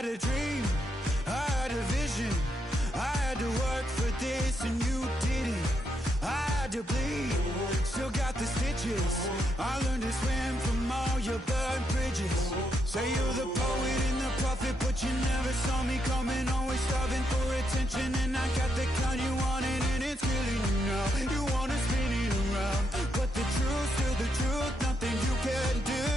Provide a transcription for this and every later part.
had a dream, I had a vision, I had to work for this and you didn't. I had to bleed, still got the stitches. I learned to swim from all your burned bridges. Say you're the poet and the prophet, but you never saw me coming. Always starving for attention, and I got the kind you wanted, and it's killing you now. You wanna spin it around, but the truth's still the truth. Nothing you can do.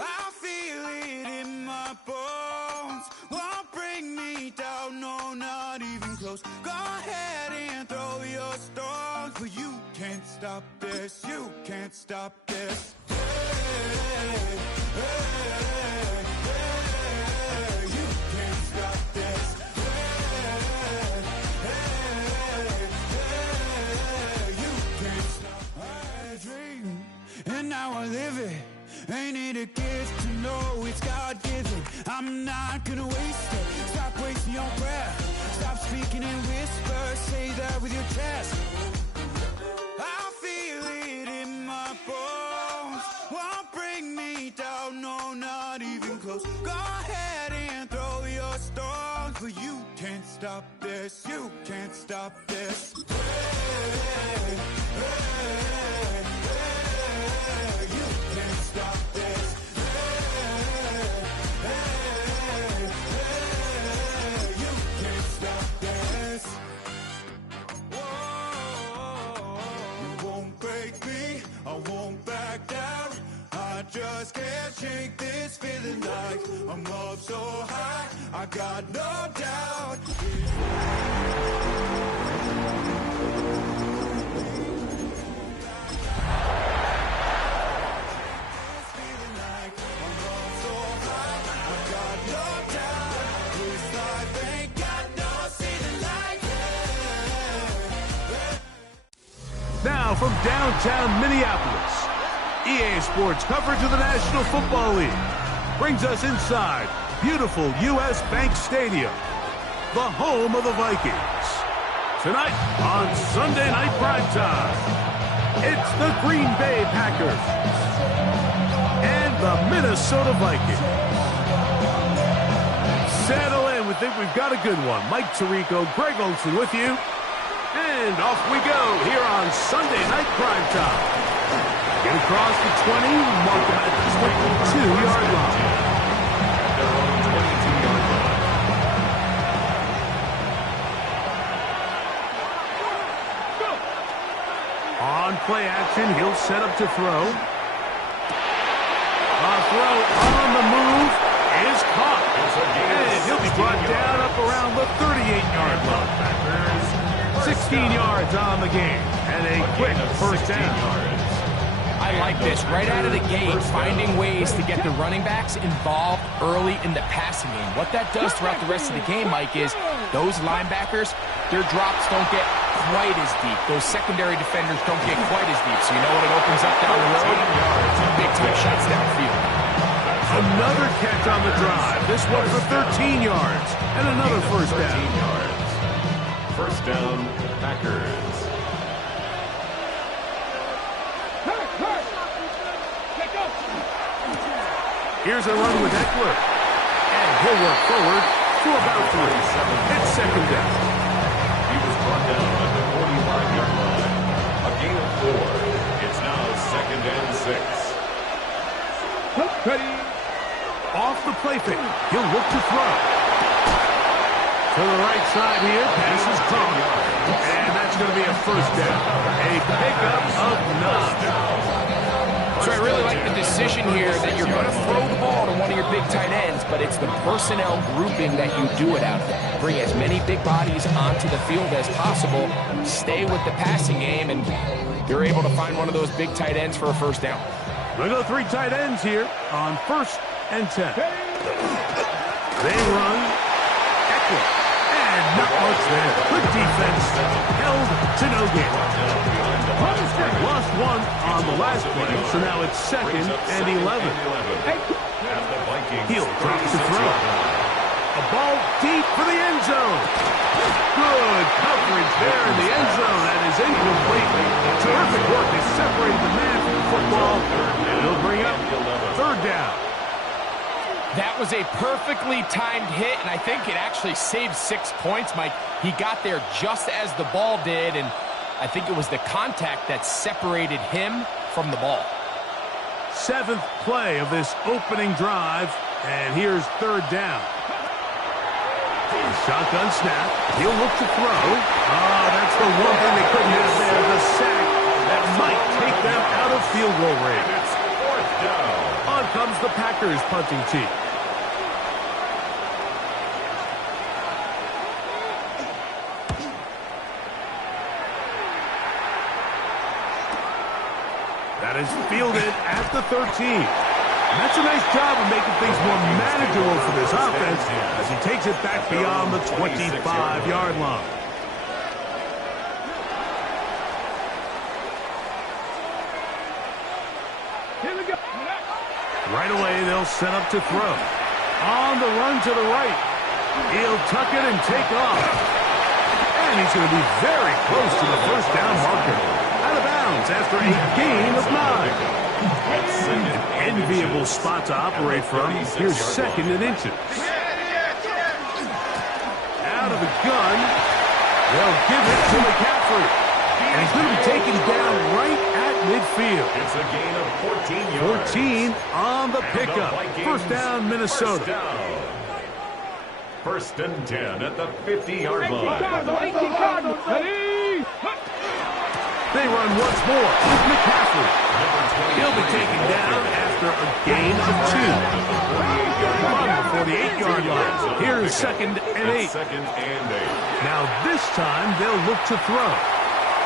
I feel it in my bones. Won't bring me down, no, not even close. Go ahead and throw your stones, but you can't stop this. You can't stop this. Hey, hey, hey, you can't stop this. Hey, hey, hey, you can't stop. I dream, and now I live it. Ain't it a gift to know it's God-given? I'm not gonna waste it. Stop wasting your breath. Stop speaking in whispers. Say that with your chest. I feel it in my bones. Won't bring me down, no, not even close. Go ahead and throw your stones, but you can't stop this. You can't stop this. Hey, hey, hey, you can't stop this. Hey, hey, hey, you can't stop this. Whoa, you won't break me, I won't back down. I just can't shake this feeling like I'm up so high, I got no doubt. Now from downtown Minneapolis, EA Sports coverage of the National Football League brings us inside beautiful U.S. Bank Stadium, the home of the Vikings. Tonight on Sunday Night Primetime, it's the Green Bay Packers and the Minnesota Vikings. Settle in, we think we've got a good one. Mike Tirico, Greg Olsen with you. And off we go here on Sunday Night Primetime. Get across the 20, mark them at the 22-yard line. Their own 22-yard line. On play action, he'll set up to throw. A throw on the move is caught. And he'll be brought down up around the 38-yard line. 16 yards on the game, and a quick first down. I like this. Right out of the gate, finding ways to get the running backs involved early in the passing game. What that does throughout the rest of the game, Mike, is those linebackers, their drops don't get quite as deep. Those secondary defenders don't get quite as deep. So you know what it opens up down the road? Big-time shots downfield. Another catch on the drive. This one for 13 yards, and another first down. First down, Packers. Here's a run with Eckler. And he'll work forward to about 3. It's second down. He was brought down at the 45-yard line. A gain of 4. It's now second and 6. Ready. Off the play fake. He'll look to throw. To the right side here, pass is caught. And that's going to be a first down. A pickup of 9. So I really like the decision here that you're going to throw the ball to one of your big tight ends, but it's the personnel grouping that you do it out of. Bring as many big bodies onto the field as possible, stay with the passing game, and you're able to find one of those big tight ends for a first down. We'll go 3 tight ends here on 1st and 10. They run. Eckler. And not much there. Good defense. Held to no gain. Lost 1 on the last play, so now it's 2nd and 11. He'll drop to throw. A ball deep for the end zone. Good coverage there in the end zone. That is incomplete. Terrific work. They separated the man from the football. And he'll bring up 3rd down. That was a perfectly timed hit, and I think it actually saved 6 points, Mike. He got there just as the ball did, and I think it was the contact that separated him from the ball. 7th play of this opening drive, and here's 3rd down. Shotgun snap. He'll look to throw. Oh, that's the one thing they couldn't have there, the sack that might take them out of field goal range. It's 4th down. On comes the Packers punting team. That is fielded at the 13. And that's a nice job of making things more manageable for this offense as he takes it back beyond the 25-yard line. Right away, they'll set up to throw. On the run to the right. He'll tuck it and take off. And he's going to be very close to the first down marker. Out of bounds after a gain of 9. An enviable spot to operate from. Here's 2nd and inches. Out of the gun. They'll give it to McCaffrey. And he's going to be taken down right at midfield. It's a gain of 14 yards. 14 on the pickup. First down, Minnesota. 1st and 10 at the 50-yard line. They run once more with McCaffrey. He'll be taken down after a gain of 2. Run before the 8-yard line. Here's 2nd and 8. 2nd and 8. Now this time they'll look to throw.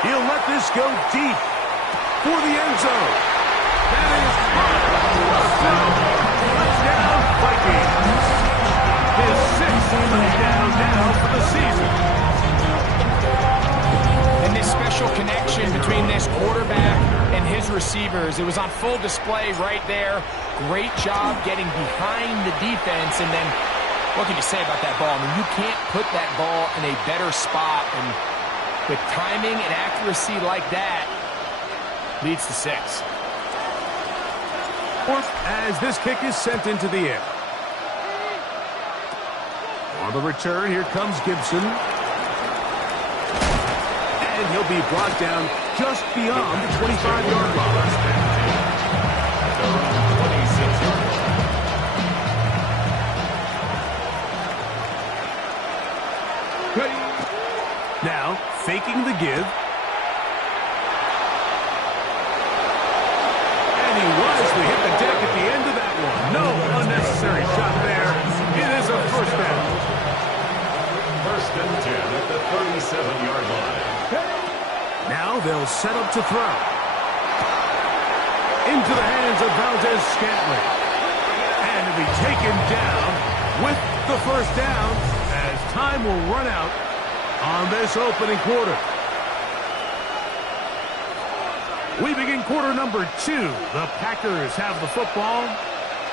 He'll let this go deep for the end zone. That is touchdown Vikings. His 6th touchdown now for the season. And this special connection between this quarterback and his receivers, it was on full display right there. Great job getting behind the defense, and then what can you say about that ball? I mean, you can't put that ball in a better spot, and with timing and accuracy like that, leads to 6. As this kick is sent into the air. On the return, here comes Gibson. And he'll be brought down just beyond the 25-yard line. Now, faking the give. And he wisely hit the deck at the end of that one. No unnecessary shot there. It is a first down. 1st and 10 at the 37-yard line. Now they'll set up to throw. Into the hands of Valdez-Scantling. And to be taken down with the first down as time will run out on this opening quarter. We begin quarter number 2. The Packers have the football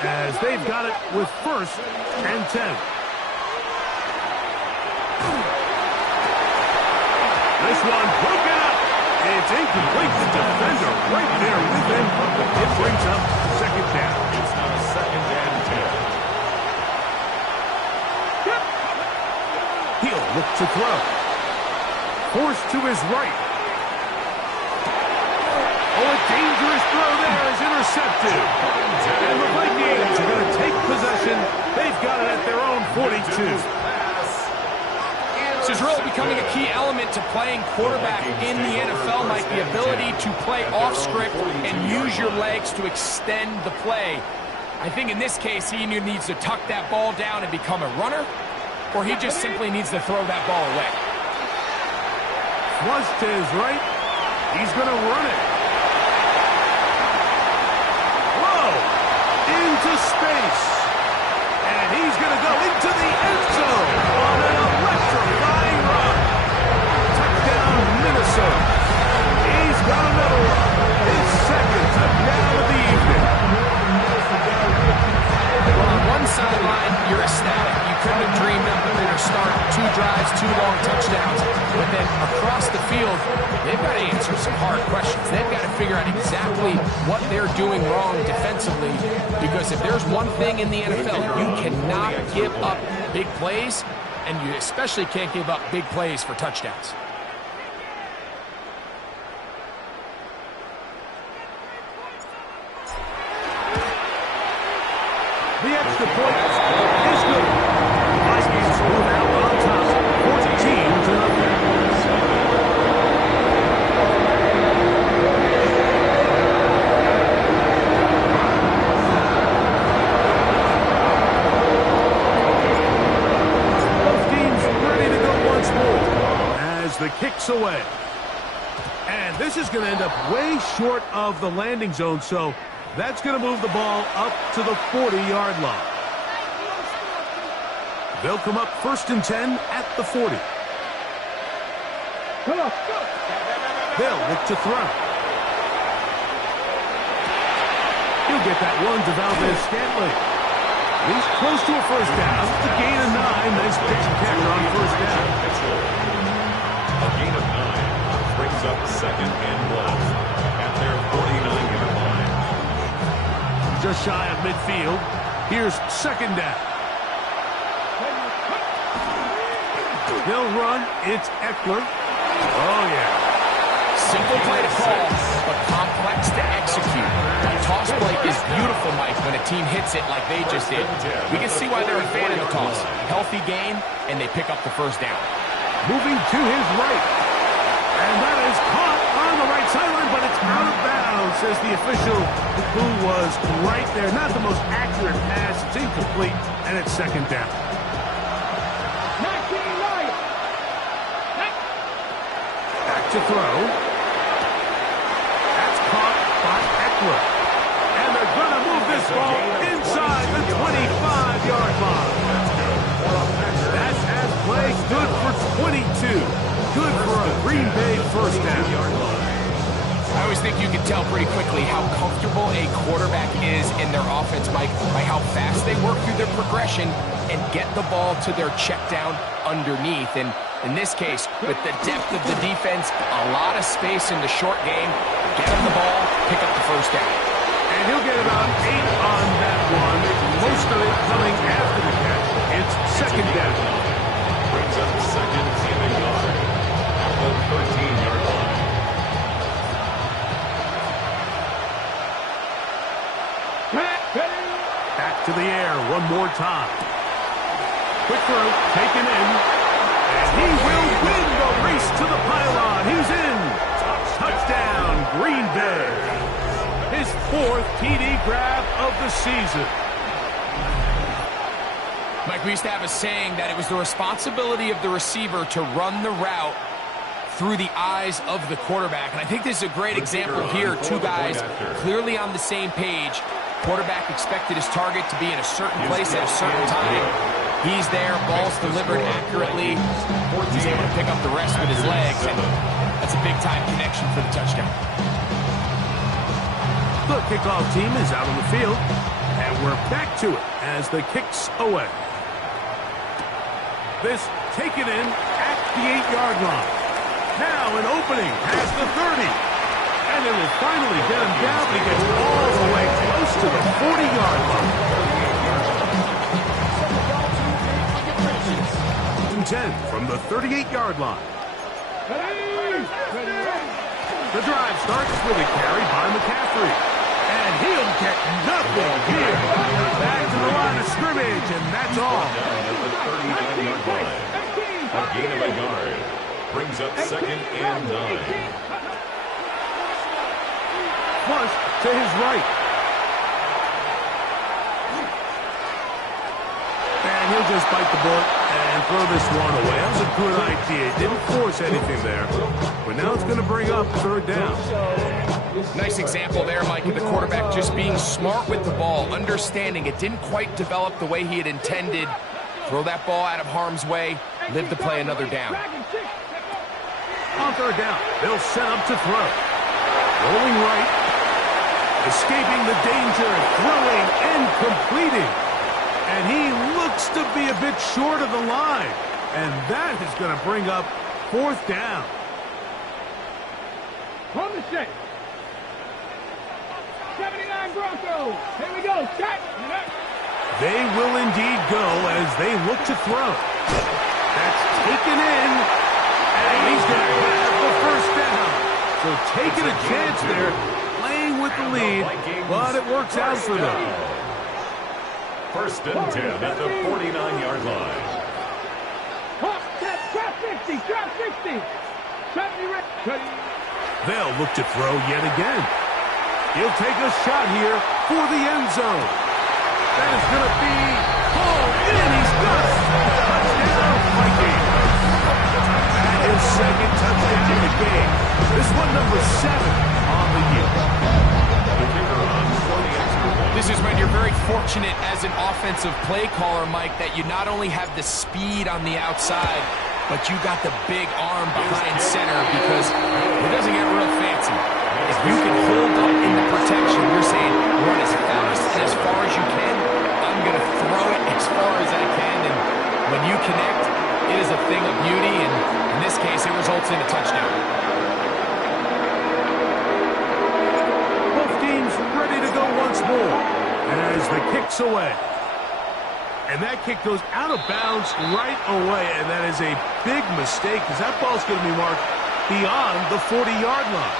as they've got it with 1st and 10. This one broken up. It's incomplete. The defender right there with him. It brings up 2nd down. It's now 2nd and 10. He'll look to throw. Forced to his right. Oh, a dangerous throw there is intercepted. And the Vikings are going to take possession. They've got it at their own 42. This is really becoming a key element to playing quarterback in the NFL, Mike, the ability to play off script and use your legs to extend the play. I think in this case, he either needs to tuck that ball down and become a runner, or he just simply needs to throw that ball away. Flush to his right. He's going to run it. Whoa! Into space. And he's going to go into the end zone on an electrifying run. Touchdown, Minnesota. He's got another one. His 2nd touchdown of the evening. Well, on one sideline, you're ecstatic. You couldn't have dreamed of a better start to drives, 2 long touchdowns. But then across the field, they've got to answer some hard questions. They've got to figure out exactly what they're doing wrong defensively, because if there's one thing in the NFL, you cannot give up big plays, and you especially can't give up big plays for touchdowns. The extra point is good. Vikings move out on top, 14-0. Both teams ready to go once more as the kick's away. And this is going to end up way short of the landing zone, so that's going to move the ball up to the 40-yard line. They'll come up 1st and 10 at the 40. They'll look to throw. He'll get that one to Valdez-Scantling. He's close to a first down. The gain of 9. Nice pitch and catch on first down. A gain of 9 brings up 2nd and 1 at their 49-yard line. Just shy of midfield. Here's 2nd down. They'll run. It's Eckler. Oh, yeah. Simple play to call, but complex to execute. A toss play is beautiful, Mike, when a team hits it like they just did. We can see why they're a fan of the toss. Healthy game, and they pick up the first down. Moving to his right. And that is caught on the right sideline, but it's out of bounds, says the official, who was right there. Not the most accurate pass. It's incomplete, and it's 2nd down. Back to throw. That's caught by Eckler. And they're going to move this ball inside the 25-yard line. That has played good for 22. Good for a Green Bay first down. I always think you can tell pretty quickly how comfortable a quarterback is in their offense, Mike, by how fast they work through their progression and get the ball to their check down underneath. And in this case, with the depth of the defense, a lot of space in the short game, get him the ball, pick up the first down. And he'll get about 8 on that one, most of it coming after the catch. It's 2nd down. Brings up 2nd and a yard at the 13-yard line. Back to the air one more time. Quick throw, taken in. And he will win the race to the pylon. He's in. Touchdown, Green Bay. His 4th TD grab of the season. Mike, we used to have a saying that it was the responsibility of the receiver to run the route through the eyes of the quarterback. And I think this is a great example here. 2 guys clearly on the same page. Quarterback expected his target to be in a certain place at a certain time. He's there, ball's delivered accurately. He's able to pick up the rest with his legs, and that's a big-time connection for the touchdown. The kickoff team is out on the field, and we're back to it as the kick's away. This taken in at the 8-yard line. Now an opening past the 30. And it will finally get him down. He gets all the way close to the 40-yard line. 10 from the 38-yard line. The drive starts with a carry by McCaffrey. And he'll get nothing here. Back to the line of scrimmage, and that's all. A gain of a yard brings up 2nd and 9. Flush to his right. And he'll just bite the bullet and throw this one away. That was a good idea. Didn't force anything there. But now it's going to bring up 3rd down. Nice example there, Mike, of the quarterback just being smart with the ball, understanding it didn't quite develop the way he had intended. Throw that ball out of harm's way, live to play another down. On 3rd down, they'll set up to throw. Rolling right. Escaping the danger, throwing and completing. And he looks to be a bit short of the line. And that is going to bring up 4th down. From the set. 79 Broncos. Here we go. Set. They will indeed go as they look to throw. That's taken in. And he's going to have the 1st down. So taking a chance there, playing with the lead, but it works out for them. 1st and 10 at the 49-yard line. Drop 60. Drop 60. 70. They'll look to throw yet again. He'll take a shot here for the end zone. That is going to be hauled in. He's got it. Touchdown, Vikings. That is 2nd touchdown of the game. This one number 7 on the year. This is when you're very fortunate as an offensive play caller, Mike, that you not only have the speed on the outside, but you got the big arm behind center because it doesn't get real fancy. If you can hold up in the protection, you're saying run as fast and as far as you can. I'm going to throw it as far as I can, and when you connect, it is a thing of beauty, and in this case, it results in a touchdown. Both teams ready to go once more as the kick's away. And that kick goes out of bounds right away, and that is a big mistake because that ball's going to be marked beyond the 40-yard line.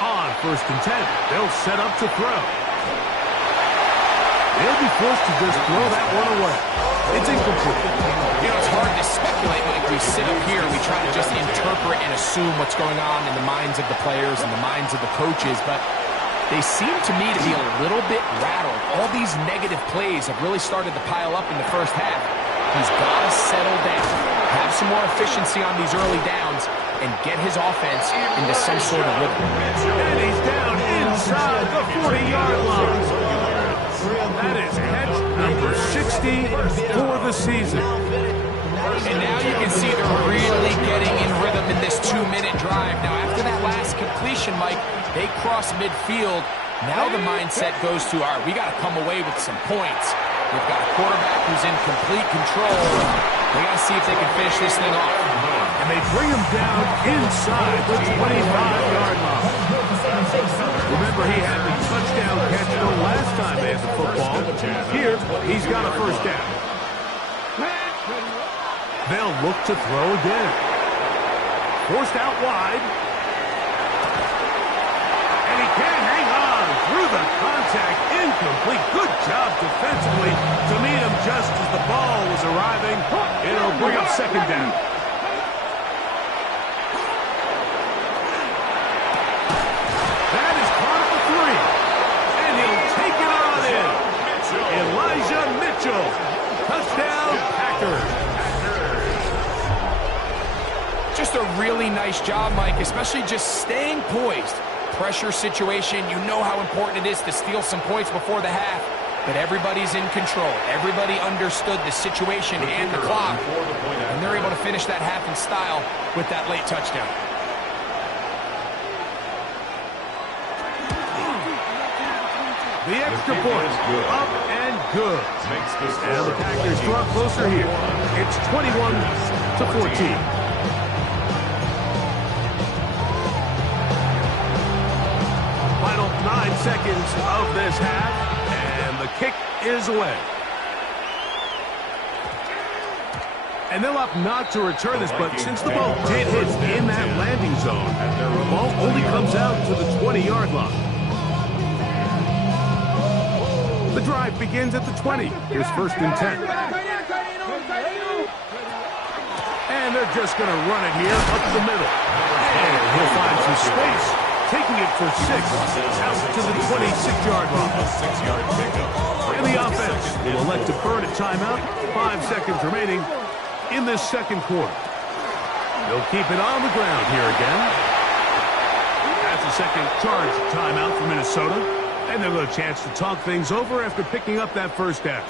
On 1st and 10, they'll set up to throw. They'll be forced to just throw that one away. It's incomplete. You know, it's hard to speculate when we sit up here. We try to just interpret and assume what's going on in the minds of the players and the minds of the coaches, but they seem to me to be a little bit rattled. All these negative plays have really started to pile up in the first half. He's got to settle down, have some more efficiency on these early downs, and get his offense into some sort of rhythm. And he's down inside the 40-yard line. That is catch number 60 for the season. And now you can see they're really getting in rhythm in this 2-minute drive. Now, after that last completion, Mike, they cross midfield. Now the mindset goes to, all right, we got to come away with some points. We've got a quarterback who's in complete control. We got to see if they can finish this thing off. And they bring him down inside the 25-yard line. Remember, he had the touchdown catch the last time they had the football. Here, he's got a 1st down. They'll look to throw again. Forced out wide. And he can't hang on through the contact. Incomplete. Good job defensively to meet him just as the ball was arriving. It'll bring up 2nd down. That is caught at the 3. And he'll take it on in. Elijah Mitchell. Touchdown, Packers. Just a really nice job, Mike, especially just staying poised. Pressure situation, you know how important it is to steal some points before the half, but everybody's in control. Everybody understood the situation and the clock, and they're able to finish that half in style with that late touchdown. The extra point, up and good. And the Packers draw closer here. It's 21-14. Final 9 seconds of this half, and the kick is away. And they'll opt not to return this, but since the ball did hit in that landing zone, the ball only comes out to the 20-yard line. The drive begins at the 20. Here's 1st and 10. And they're just going to run it here up the middle. And he'll find some space, taking it for 6 out to the 26-yard line. And the offense will elect to burn a timeout. 5 seconds remaining in this 2nd quarter. They'll keep it on the ground here again. That's a 2nd charge timeout for Minnesota. And they'll get a chance to talk things over after picking up that 1st down.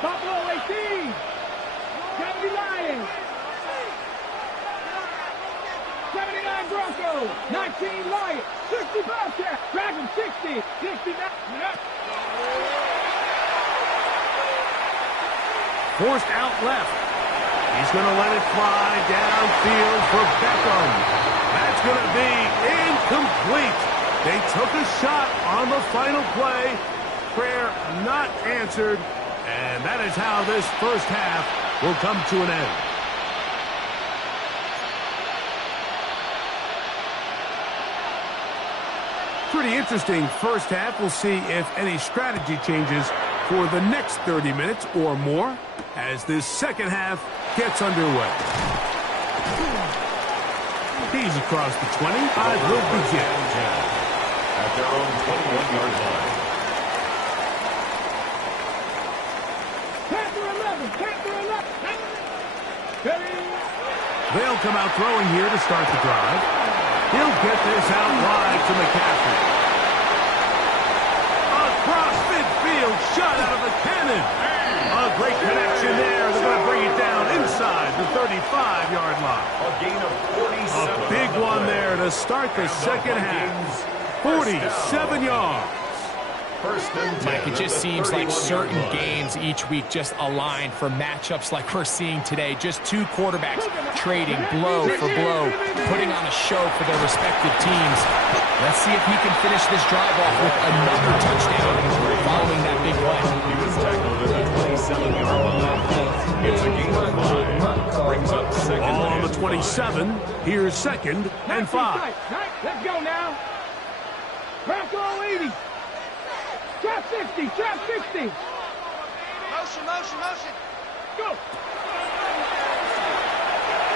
Buffalo 18. County Lions. 79 Broncos, 19 Lions, 60 Bobcats, Dragons 60, 69. Forced out left. He's going to let it fly downfield for Beckham. That's going to be incomplete. They took a shot on the final play. Prayer not answered. And that is how this first half will come to an end. Pretty interesting first half. We'll see if any strategy changes for the next 30 minutes or more as this second half gets underway. He's across the 20. Will begin. At their own 21-yard line. They'll come out throwing here to start the drive. He'll get this out wide to McCaffrey. Across midfield, shot out of the cannon. A great connection there. They're going to bring it down inside the 35-yard line. A gain of 47. A big one there to start the second half. 47 yards. Mike, it just seems like certain games each week just align for matchups like we're seeing today. Just two quarterbacks trading blow for blow, putting on a show for their respective teams. Let's see if he can finish this drive off with another touchdown following that big play. He was tackled at the 27-yard line. It's a gain of 5. Brings up second. Ball on the 27. Here's second and 5. Let's go now. Bronco 80. Trap 60, trap 60. Motion. Go.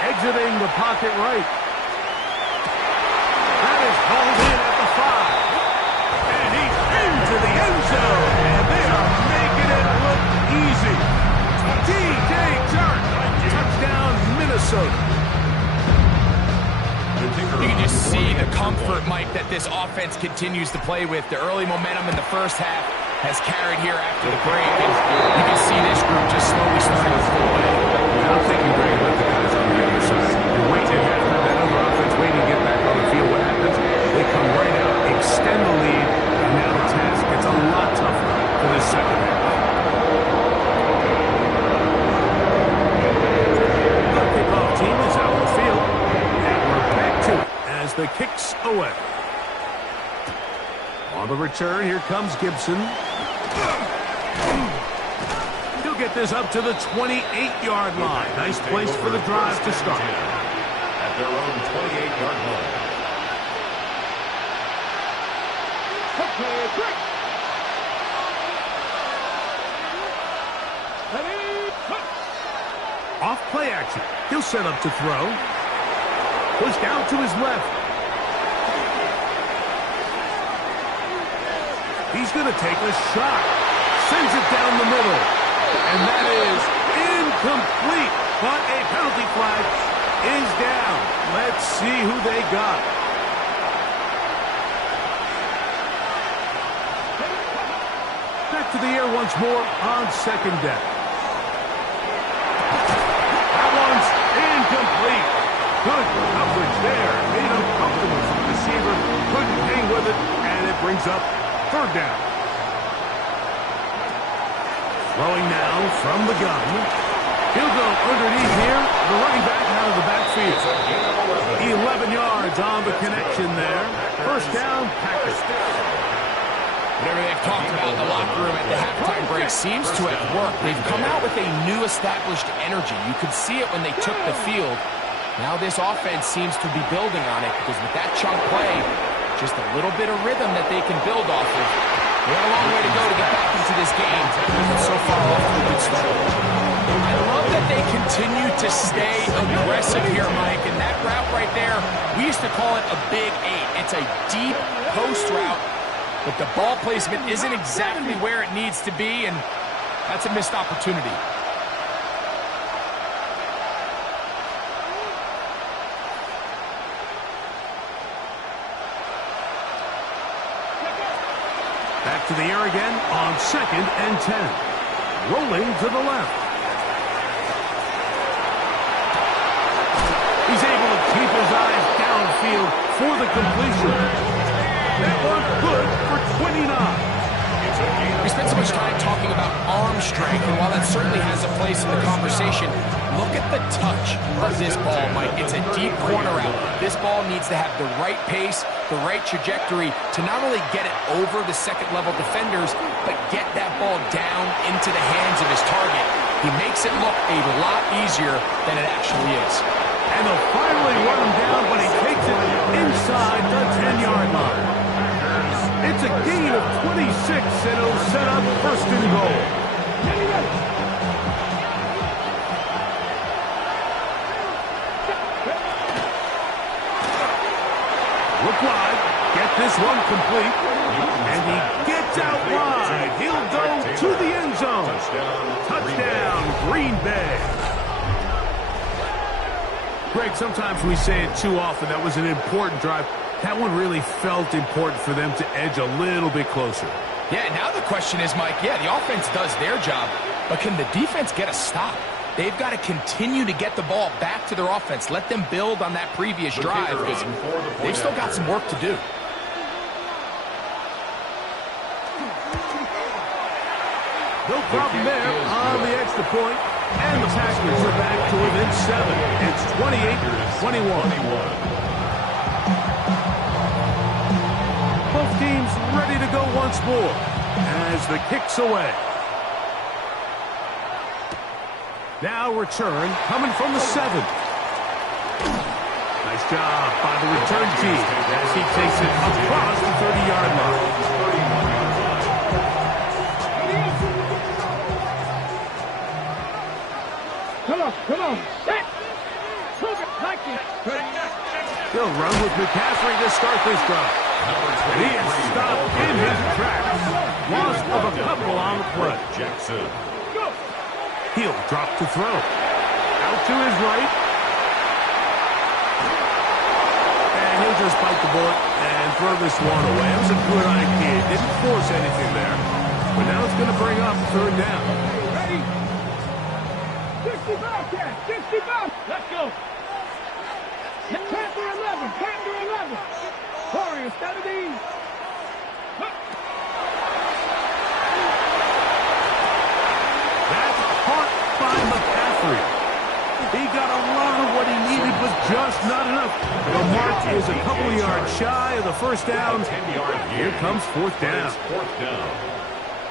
Exiting the pocket right. That is hauled in at the 5. And he's into the end zone. And they are making it look easy. DJ Chark. Touchdown, Minnesota. You can just see the comfort, Mike, that this offense continues to play with. The early momentum in the first half has carried here after the break. And you can see this group just slowly starting to pull away. I'm thinking great about the guys on the other side. You're waiting after that other offense, waiting to get back on the field. What happens? They come right out, extend the lead, and now the task gets a lot tougher for this second half. The kickoff team is out on the field, and we're back to it as the kicks away. On the return, here comes Gibson. He'll get this up to the 28-yard line. Nice place for the drive to start. At their own 28-yard line. Off play action. He'll set up to throw. Pushed out to his left. He's going to take a shot. Sends it down the middle. And that is incomplete. But a penalty flag is down. Let's see who they got. Back to the air once more on second down. That one's incomplete. Good coverage there. Made him comfortable for the receiver. Couldn't hang with it. And it brings up third down. Throwing now from the gun. He'll go underneath here. The running back out of the backfield. 11 yards on the connection there. First down, Packers. Whatever they've talked about in the locker room at the halftime break seems to have worked. They've come out with a new established energy. You could see it when they took the field. Now this offense seems to be building on it because with that chunk play, just a little bit of rhythm that they can build off of. They got a long way to go to get back into this game. But so far off to a good start. I love that they continue to stay aggressive here, Mike. And that route right there, we used to call it a big 8. It's a deep post route, but the ball placement isn't exactly where it needs to be, and that's a missed opportunity. Back to the air again on second and 10. Rolling to the left. He's able to keep his eyes down field for the completion. That one's good for 29. We spent so much time talking about arm strength, and while that certainly has a place in the conversation, look at the touch of this ball, Mike. It's a deep corner out. This ball needs to have the right pace, the right trajectory to not only get it over the second-level defenders, but get that ball down into the hands of his target. He makes it look a lot easier than it actually is. And they'll finally run him down, but he takes it inside the 10-yard line. It's a gain of 26, and it'll set up first and goal. Look wide, get this one complete, and he gets out wide. He'll go to the end zone. Touchdown, Green Bay. Greg, sometimes we say it too often. That was an important drive. That one really felt important for them to edge a little bit closer. Yeah, now the question is, Mike, yeah, the offense does their job, but can the defense get a stop? They've got to continue to get the ball back to their offense. Let them build on that previous drive because they've still got some work to do. No problem there on the extra point, and the Packers are back to within 7. It's 28-21. Both teams ready to go once more as the kick's away. Now return coming from the 7. Nice job by the return team as he takes it across the 30-yard line. Come on. Set. He'll run with McCaffrey to start this drive. And he is stopped in his tracks. Loss of a couple on the play. Jackson. He'll drop to throw. Out to his right. And he'll just bite the bullet and throw this one away. It was a good idea. Didn't force anything there. But now it's going to bring up third down. Ready? 65, Cat. 65. Let's go. Panther 11. Panther 11. Warriors, 17. That's caught by McCaffrey. He got a lot of what he needed, but just not enough. The mark is a couple of yards shy of the first down. Here comes fourth down.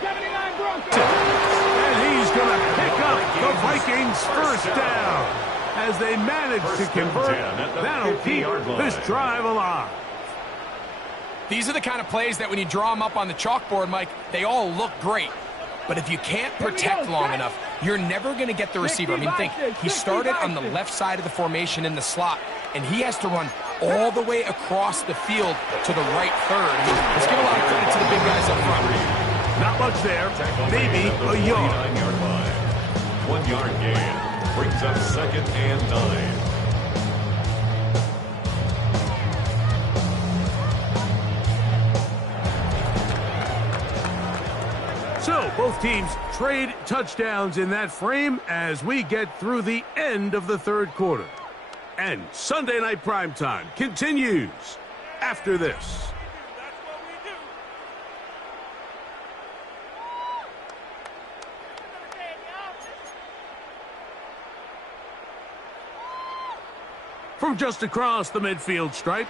79 Broncos. And he's going to pick up the Vikings' first down. As they manage to convert, that'll keep this drive alive. These are the kind of plays that when you draw them up on the chalkboard, Mike, they all look great. But if you can't protect long enough, you're never going to get the receiver. I mean, think, he started on the left side of the formation in the slot, and he has to run all the way across the field to the right third. I mean, let's give a lot of credit to the big guys up front. Not much there, maybe a yard. 1 yard gain. Brings up second and 9. So both teams trade touchdowns in that frame as we get through the end of the third quarter. And Sunday Night Primetime continues after this. From just across the midfield stripe,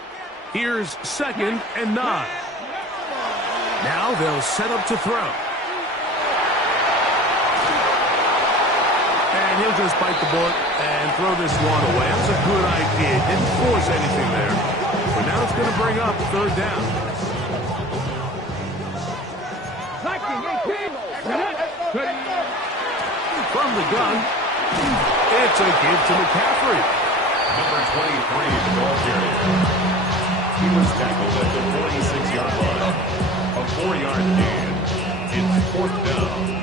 here's second and 9. Now they'll set up to throw. And he'll just bite the bullet and throw this one away. That was a good idea. Didn't force anything there. But now it's going to bring up third down. From the gun, it's a give to McCaffrey. Number 23, the ball carrier. He was tackled at the 46-yard line. A 4-yard gain. It's fourth down.